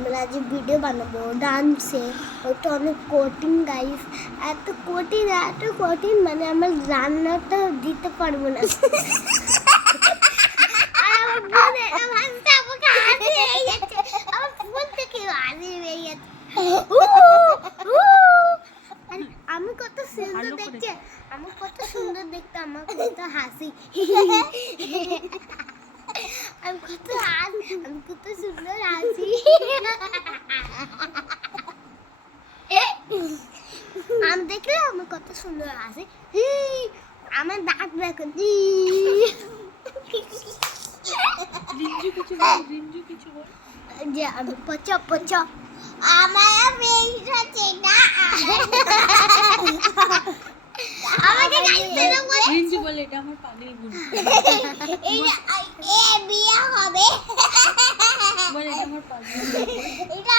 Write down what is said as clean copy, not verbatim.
আমরা আজ ভিডিও বানাবো ডান্সে। ওটা অনেক কঠিন গাইস, এত কঠিন মানে আমার রান্নাটা দিতে পারবো না। আর আমার বোনে ভাষা আমাকে হাসি হয়ে যাচ্ছে, আমার ফোন থেকে হাসি হয়ে যাচ্ছে। আমি কত সুন্দর দেখছি, আমার কত সুন্দর দেখতে, আমার কত হাসি, আমি কত সুন্দর হাসি। আমি দেখলে আমার কত সুন্দর হাসি, আমার দাঁত দেখো। যে আমি পচ আমার বেরিয়েছে না আমাকে রিঞ্জু বলে এটা আমার পাগল বোন। এই বিয়ে হবে, বলে এটা আমার পাগল বোন। এটা